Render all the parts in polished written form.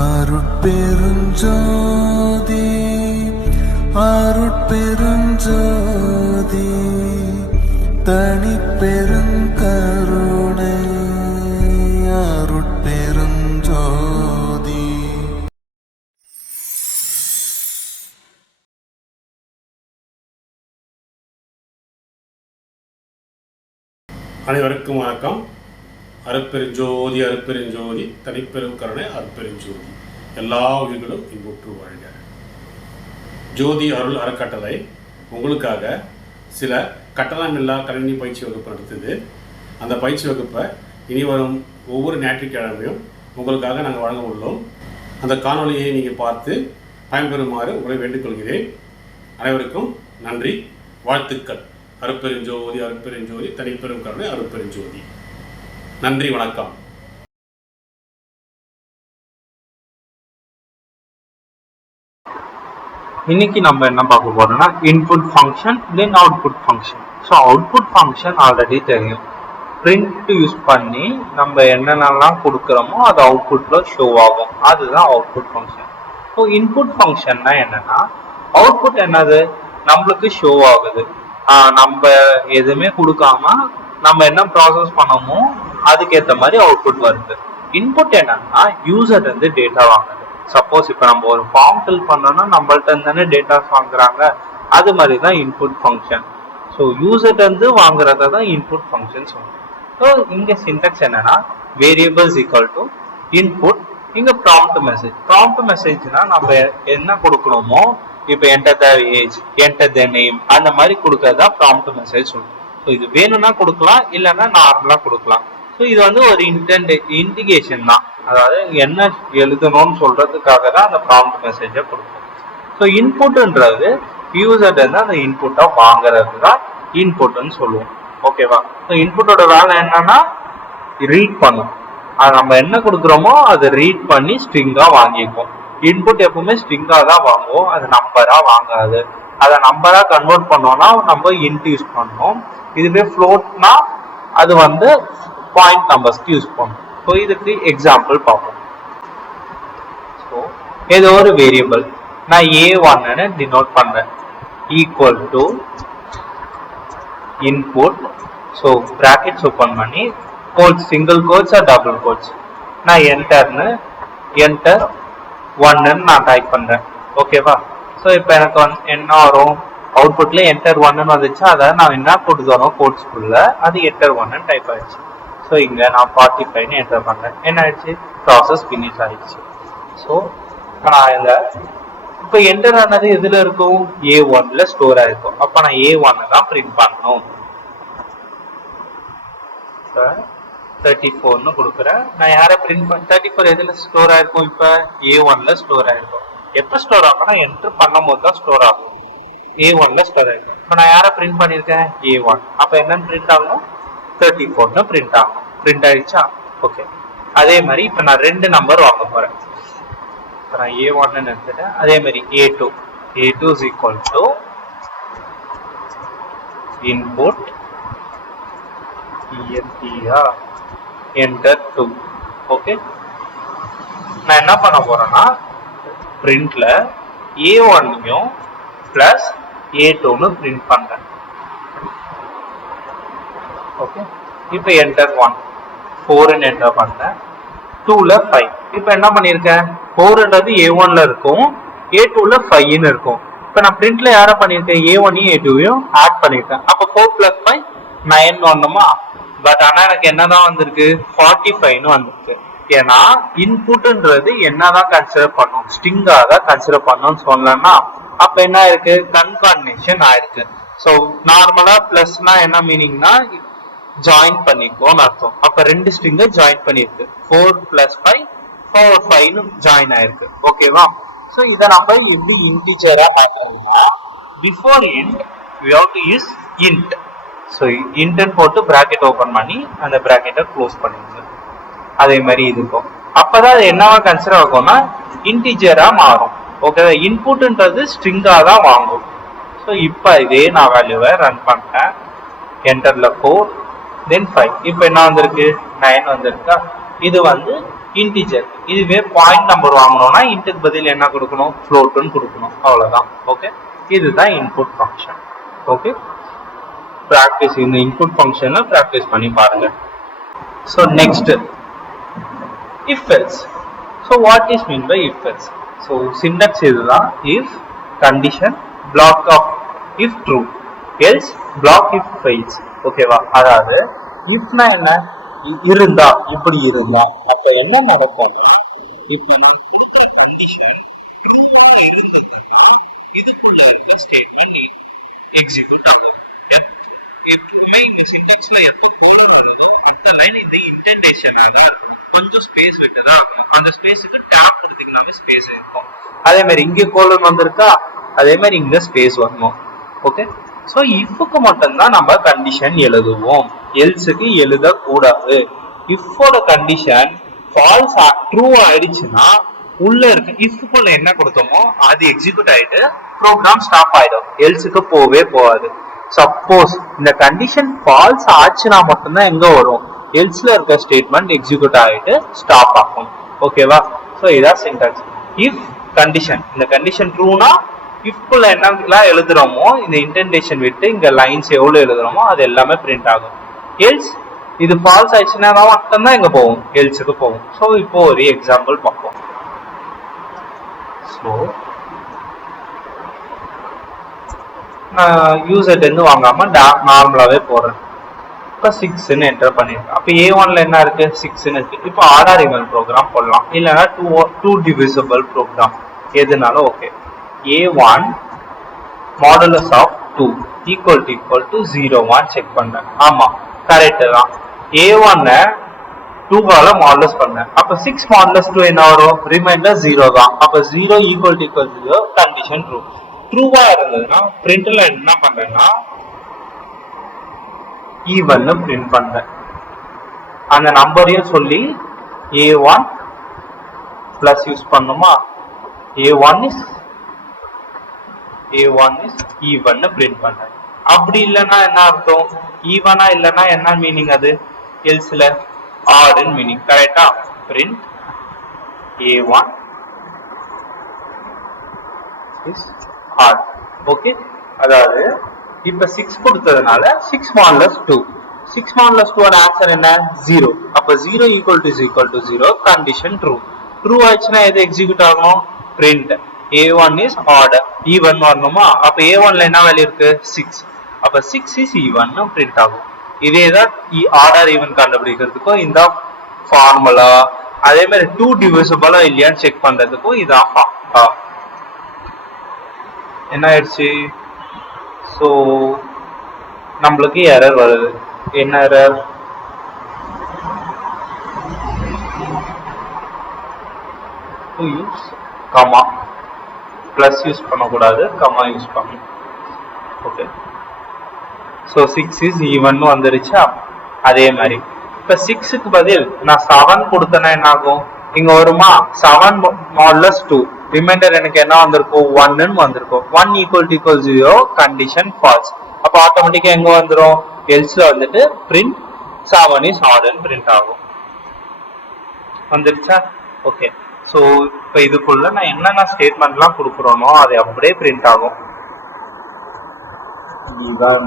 அருட்பெருஞ்சோதி அருட்பெருஞ்சோதி தனிப்பெருங்கருணை அருட்பெருஞ்சோதி. அனைவருக்கும் வணக்கம். அருட்பெருஞ்சோதி அருட்பெருஞ்சோதி தனிப்பெரும் கருணை அருட்பெருஞ்சோதி. எல்லா உயிர்களும் இன்புற்று வாழ்க. ஜோதி அருள் அறக்கட்டளை உங்களுக்காக சில கட்டணமில்லா கணினி பயிற்சி வகுப்பு நடத்துது. அந்த பயிற்சி வகுப்பை இனி வரும் ஒவ்வொரு ஞாயிற்றுக்கிழமையும் உங்களுக்காக நாங்கள் வழங்க உள்ளோம். அந்த காணொலியை நீங்கள் பார்த்து பயன்பெறுமாறு உங்களை வேண்டிக்கொள்கிறேன். அனைவருக்கும் நன்றி, வாழ்த்துக்கள். அருட்பெருஞ்சோதி அருட்பெருஞ்சோதி தனிப்பெரும் கருணை அருட்பெருஞ்சோதி. நன்றி, வணக்கம். இன்னைக்கு நம்ம என்ன பார்க்க போறோம்னா இன்புட் ஃபங்க்ஷன் தென் output function. So output function already தெரியும். பிரிண்ட் யூஸ் பண்ணி நம்ம என்னென்னலாம் கொடுக்குறோமோ அது அவுட்புட்ல ஷோ ஆகும். அதுதான் அவுட்புட் ஃபங்க்ஷன். ஸோ இன்புட் ஃபங்க்ஷன்னா என்னன்னா, அவுட்புட் என்னது, நம்மளுக்கு ஷோ ஆகுது. நம்ம எதுவுமே கொடுக்காம நம்ம என்ன ப்ராசஸ் பண்ணமோ அதுக்கேற்ற மாதிரி அவுட்புட் வருது. இன்புட் என்னன்னா, யூசர் இருந்து டேட்டா வாங்குது. சப்போஸ் இப்போ நம்ம ஒரு ஃபார்ம் ஃபில் பண்ணோம்னா நம்மள்ட்ட இருந்தானே டேட்டாஸ் வாங்குறாங்க. அது மாதிரி தான் இன்புட் ஃபங்க்ஷன். ஸோ யூசர்ட்ட இருந்து வாங்குறத தான் இன்புட் ஃபங்க்ஷன் சொல்லுவோம். ஸோ இங்கே சின்டெக்ஸ் என்னன்னா, வேரியபிள்ஸ் ஈக்குவல் டு இன்புட். இங்கே ப்ராம்ப்ட் மெசேஜ். ப்ராம்ப்ட் மெசேஜ்னா நம்ம என்ன கொடுக்கணுமோ, இப்போ enter the age, enter the name, அந்த மாதிரி கொடுக்கறதா ப்ராம்ப்ட் மெசேஜ் சொல்லுவோம். ஸோ இது வேணும்னா கொடுக்கலாம், இல்லைன்னா நார்மலாக கொடுக்கலாம். ஸோ இது வந்து ஒரு இண்டிகேஷன் தான், அதாவது என்ன எழுதணும்னு சொல்றதுக்காக தான் அந்த ப்ராம்ப்ட் மெசேஜை கொடுப்போம். ஸோ இன்புட்ன்றது யூசர்ல இருந்து அந்த இன்புட்டை வாங்குறது தான் இன்புட்னு சொல்லுவோம். ஓகேவா? ஸோ இன்புட்டோட வேலை என்னன்னா ரீட் பண்ணும். அது நம்ம என்ன கொடுக்குறோமோ அதை ரீட் பண்ணி ஸ்ட்ரிங்கா வாங்கிக்கும். இன்புட் எப்பவுமே ஸ்ட்ரிங்கா தான் வாங்குவோம், அது நம்பரா வாங்காது. அதை நம்பரா கன்வெர்ட் பண்ணோம்னா நம்ம இன்ட் யூஸ் பண்ணணும். இதுவே ஃப்ளோட்னா அது வந்து பாயிண்ட் நம்பர்ஸ்க்கு யூஸ் பண்ணணும். ஸோ இதுக்கு எக்ஸாம்பிள் பார்ப்போம். ஸோ ஏதோ ஒரு வேரியபிள் நான் A1 டினோட் பண்றேன், equal to input. So brackets open பண்ணி quotes, single quotes or double quotes, நான் என்டர் 1 நான் டைப் பண்றேன். ஓகேவா? ஸோ இப்போ எனக்கு என்ன வரும், அவுட்புட்ல என்டர் 1 வந்துச்சு. அதை நான் என்ன கொடுத்தோம் கோட்ஸ்குள்ள, அது என்டர் 1 டைப் ஆயிடுச்சு. ஸோ இங்க நான் 45 என்டர் பண்றேன். என்ன ஆயிடுச்சு, ப்ராசஸ் ஃபினிஷ் ஆயிடுச்சு. ஸோ நான் இப்போ என்டர் ஆனது எதுல இருக்கும், A1ல ஸ்டோர் ஆயிருக்கும். அப்ப நான் A1 தான் பிரிண்ட் பண்ணணும். 34 கொடுக்குறேன். நான் யாரை பிரிண்ட் பண்ண, 34 எதுல ஸ்டோர் ஆயிருக்கும், இப்ப A1ல ஸ்டோர் ஆயிருக்கும். எப்ப ஸ்டோர் ஆகும்னா என்டர் பண்ணும் போது தான் ஸ்டோர் ஆகும். A1ல ஸ்டோர் ஆயிருக்கும். இப்போ நான் யாரை பிரிண்ட் பண்ணிருக்கேன், A1. அப்ப என்னன்னு பிரிண்ட் ஆகணும், 34 பிரிண்ட் ஆகும். பிரிண்ட் ஆயிடுச்சா? ஓகே. அதே மாதிரி இப்ப நான் 2 நம்பர் வாங்க போறேன். இப்போ நான் A1 எடுத்துட்டேன். அதே மாதிரி A2 is equal to input enter 2. Okay. நான் என்ன பண்ண போறேன்னா, பிரிண்ட்ல A1யும் பிளஸ் A2ன்னு பிரிண்ட் பண்றேன். ஓகே. இப்போ என்டர் 1, 4ன்னு என்டர் பண்றேன். 2ல 5. இப்போ என்ன பண்ணிருக்கேன், 4ன்றது A1ல இருக்கும், A2ல 5ன்னு இருக்கும். இப்போ நான் பிரிண்ட்ல யாரை பண்ணிருக்கேன், A1யும் A2யும் ஆட் பண்ணிருக்கேன். அப்போ 4 + 5 9 வரணுமா? பட் ஆனா எனக்கு என்னதான் வந்திருக்கு, 45ன்னு வந்திருக்கு. ஏன்னா இன்புட்ன்றது என்னதான் கன்சிடர் பண்ணும், ஸ்ட்ரிங்கா தான் கன்சிடர் பண்ணணும்னு சொன்னா, அப்ப என்ன இருக்கு, கன்கார்டினேஷன் ஆயிருக்கு. ஸோ நார்மலா பிளஸ்னா என்ன மீனிங்னா ஜாயின் பண்ணிக்கோன்னு அர்த்தம். அப்ப 2 ஸ்ட்ரிங்கை ஜாயின் பண்ணிருக்கு. 4 + 5 4 5ன்னு ஜாயின் ஆயிருக்கு. ஓகேவா? ஸோ இதை நம்ம எப்படி இன்டிஜரா மாற்றணும்னா, before int we have to use int. So இன்ட்னு போட்டு பிராக்கெட் ஓபன் பண்ணி அந்த பிராக்கெட்டை க்ளோஸ் பண்ணிடுங்க. அதே மாதிரி இருக்கும். அப்பதான் அது என்னவா கன்சிடர் ஆகும்னா இன்டிஜரா மாறும். ஓகேவா? இன்புட்ன்றது ஸ்ட்ரிங்கா தான் வாங்கும். ஸோ இப்போ இதே நான் வேல்யூவை ரன் பண்ணிட்டேன். என்டர்ல 4 தென் 5. இப்போ என்ன வந்திருக்கு, 9 வந்திருக்கா. இது வந்து இன்டிஜர். இதுவே பாயிண்ட் நம்பர் வாங்கணும்னா இன்ட்டுக்கு பதில் என்ன கொடுக்கணும், ஃப்ளோட்னு கொடுக்கணும். அவ்வளவுதான். ஓகே, இதுதான் இன்புட் ஃபங்க்ஷன். ஓகே, பிராக்டிஸ் இந்த இன்புட் ஃபங்க்ஷனை பிராக்டிஸ் பண்ணி பாருங்க. So next if else. So what is mean by if else? So syntax இதுதான் if condition block of if true else block if fails. ஓகேவா? அதாவது ifனா என்ன, இருந்தா இப்படி இருந்தா அப்ப என்ன நடக்கும்னா, இப்ப நான் கொடுக்கிற கண்டிஷன் ட்ரூவா இருந்ததுன்னா இதுக்குள்ள இருக்க ஸ்டேட்மெண்ட் எக்ஸிக்யூட் ஆகும். எப்பவுமே இந்த சின்டாக்ஸ்ல எப்ப கோலன் வருதோ அந்த லைன் இந்த இன்டென்டேஷனாக இருக்கும். கொஞ்சம் ஸ்பேஸ் விட்டுதான் ஆகணும். அந்த ஸ்பேஸுக்கு டேப் கொடுத்தீங்கன்னாவே ஸ்பேஸ் இருக்கும். அதே மாதிரி இங்க கோலன் வந்திருக்கா, அதே மாதிரி இங்க ஸ்பேஸ் வரணும். ஓகே, ஸோ இஃப்க்கு மட்டும்தான் நம்ம கண்டிஷன் எழுதுவோம், எல்ஸுக்கு எழுதக்கூடாது. இஃபோட கண்டிஷன் ஃபால்ஸ் ட்ரூ ஆயிடுச்சுன்னா உள்ள இருக்கு இஃப்குள்ள என்ன கொடுத்தோமோ அது எக்ஸிக்யூட் ஆயிட்டு ப்ரோக்ராம் ஸ்டாப் ஆயிடும், எல்ஸுக்கு போவே போகாது. சப்போஸ் இந்த கண்டிஷன் ஃபால்ஸ் ஆச்சுன்னா மட்டும்தான் எங்க வரும், எல்ஸ்ல இருக்க ஸ்டேட்மெண்ட் எக்ஸிக்யூட் ஆகிட்டு ஸ்டாப் ஆகும். ஓகேவா? ஸோ இதான் சின்டாக்ஸ். இஃப் கண்டிஷன், இந்த கண்டிஷன் ட்ரூனா இஃப்குள்ள என்னெல்லாம் எழுதுறோமோ இந்த இன்டென்டேஷன் விட்டு இங்க லைன்ஸ் எவ்வளவு எழுதுறோமோ அது எல்லாமே பிரிண்ட் ஆகும். எல்ஸ் இது ஃபால்ஸ் ஆயிடுச்சுன்னா மட்டும்தான் எங்க போகும், எல்ஸுக்கு போகும். ஸோ இப்போ ஒரு எக்ஸாம்பிள் பார்ப்போம். ஸோ நான் யூசர்ட் இருந்து வாங்காம நார்மலாவே போறேன். இப்போ 6ன்னு என்டர் பண்ணிருக்கேன். அப்போ A1ல என்ன இருக்கு, 6ன்னு இருக்கு. இப்போ ஆர்ஆர் ஈவன் ப்ரோக்ராம் போடலாம், இல்லைன்னா டூ டிவிசிபிள் ப்ரோக்ராம் எதுனாலும் okay. A1 modulus of 2 equal to 0 check பண்ணேன். ஆமா கரெக்ட் தான். A1 2வால மாடுலஸ் பண்ணேன். அப்ப 6 மாடுலஸ் 2 என்ன வரும், ரிமைண்டர் 0 தான். அப்ப 0 ஈக்குவல் டு 0 கண்டிஷன் ட்ரூ. ட்ரூவா இருந்ததுன்னா பிரிண்ட்ல என்ன பண்றேன்னா ஈவன்னு பிரிண்ட் பண்றேன். அந்த நம்பரையும் சொல்லி A1 பிளஸ் யூஸ் பண்ணுமா, A1 is ஈவன்னு பிரிண்ட் பண்றேன். அப்படி இல்லைன்னா என்ன அர்த்தம், ஈவனா இல்லைன்னா என்ன மீனிங், அது எல்ஸ்ல ஆடுன்னு மீனிங். கரெக்டா? Print A1 is odd. Okay, அதாவது இப்ப 6 கொடுத்ததுனால 6 மாடுலஸ் 2, 6 மாடுலஸ் 2 ஆன்சர் என்ன, 0. அப்ப 0 equal to 0 condition true. True ஆயிடுச்சுன்னா எது எக்ஸிக்யூட் ஆகணும், print A1 is odd, even வரணுமா. அப்ப A1ல என்ன வேல்யூ இருக்கு, 6. அப்ப 6 is ஈவன் பிரிண்ட் ஆகும். இதேதான் ஆர்டர் ஈவன் கண்டுபிடிக்கிறதுக்கும் இந்த ஃபார்முலா. அதே மாதிரி 2 டிவிசிபிளா இல்லையான்னு செக் பண்றதுக்கும் இதான் ஃபார்முலா. என்ன ஆயிடுச்சு, ஸோ நம்மளுக்கு எரர் வருது. என்ன error, use comma, plus use பண்ணக்கூடாது, கமா யூஸ் பண்ணணும். ஓகே, ஸோ 6 இஸ் ஈவன் வந்துருச்சா. அதே மாதிரி இப்போ 6க்கு பதில் நான் 7 கொடுத்தேன்னா என்ன ஆகும், இங்க வருமா 7 மாடுலஸ் 2, ரிமைண்டர் எனக்கு என்ன வந்திருக்கும், 1ன்னு வந்திருக்கும். 1 ஈக்குவல் டு 0 கண்டிஷன் ஃபால்ஸ். அப்போ ஆட்டோமேட்டிக்கா எங்க வந்துடும், எல்ஸ்ல வந்துட்டு பிரிண்ட் 7 இஸ் ஆர்டர்னு பிரிண்ட் ஆகும். வந்துருச்சா? ஓகே, ஸோ இப்போ இதுக்குள்ள நான் என்னென்ன ஸ்டேட்மெண்ட்லாம் கொடுக்குறோனோ அது அப்படியே பிரிண்ட் ஆகும். இதுதான்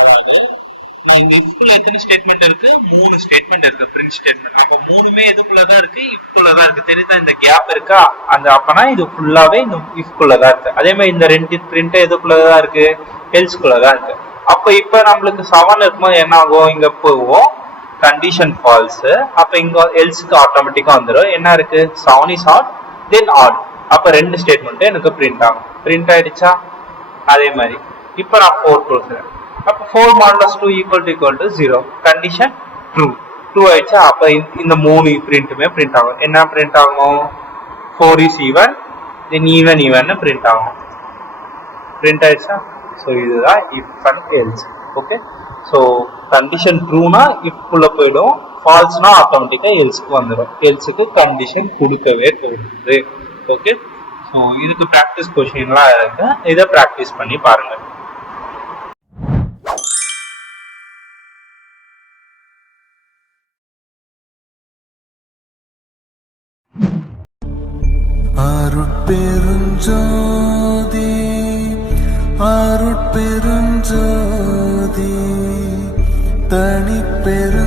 அதாவது இந்த இஃப்குள்ள எத்தனை ஸ்டேட்மெண்ட் இருக்கு, 3 ஸ்டேட்மெண்ட் இருக்கு, பிரிண்ட் ஸ்டேட்மெண்ட். அப்ப மூணுமே எதுக்குள்ளதான் இருக்கு, இஃப்குள்ளதான் இருக்கு. தெரியுதா, இந்த கேப் இருக்கா, அந்த அப்பனா இது ஃபுல்லாவே இந்த இஃப்குள்ளதான் இருக்கு. அதே மாதிரி இந்த 2 பிரிண்ட் எதுக்குள்ளதான் இருக்கு, எல்ஸ்குள்ளதான் இருக்கு. அப்ப இப்ப நம்மளுக்கு 7 இருக்கும்போது என்ன ஆகும், இங்க போவோம் கண்டிஷன் ஃபால்ஸ். அப்ப இங்க எல்ஸ்க்கு ஆட்டோமேட்டிக்கா வந்துடும். என்ன இருக்கு, 7 is odd then odd. அப்ப 2 ஸ்டேட்மெண்ட் எனக்கு பிரிண்ட் ஆகும். பிரிண்ட் ஆயிடுச்சா? அதே மாதிரி இப்ப நான் 4 கொடுக்குறேன். அப்ப 4 modulus 2 equal to 0 condition true. True ஆயிடுச்சா? அப்ப இந்த 3 பிரிண்ட்டுமே பிரிண்ட் ஆகும். என்ன பிரிண்ட் ஆகும், 4 is even then even print ஆகும். பிரிண்ட் ஆயிடுச்சா? ஸோ இதுதான் if and else. Okay, so condition ட்ரூனா இஃப்குள்ள போயிடும், ஃபால்ஸ்னா ஆட்டோமேட்டிக்கா எல்ஸ்க்கு வந்துடும். எல்ஸுக்கு கண்டிஷன் கொடுக்கவே போகுது. ஓகே, ஸோ ஸோ இதுக்கு ப்ராக்டிஸ் கொஷின்லாம் இருக்கு, இதை ப்ராக்டிஸ் பண்ணி பாருங்க. அருட்பெருஞ்சோதி அருட்பெருஞ்சோதி தனிப்பெரு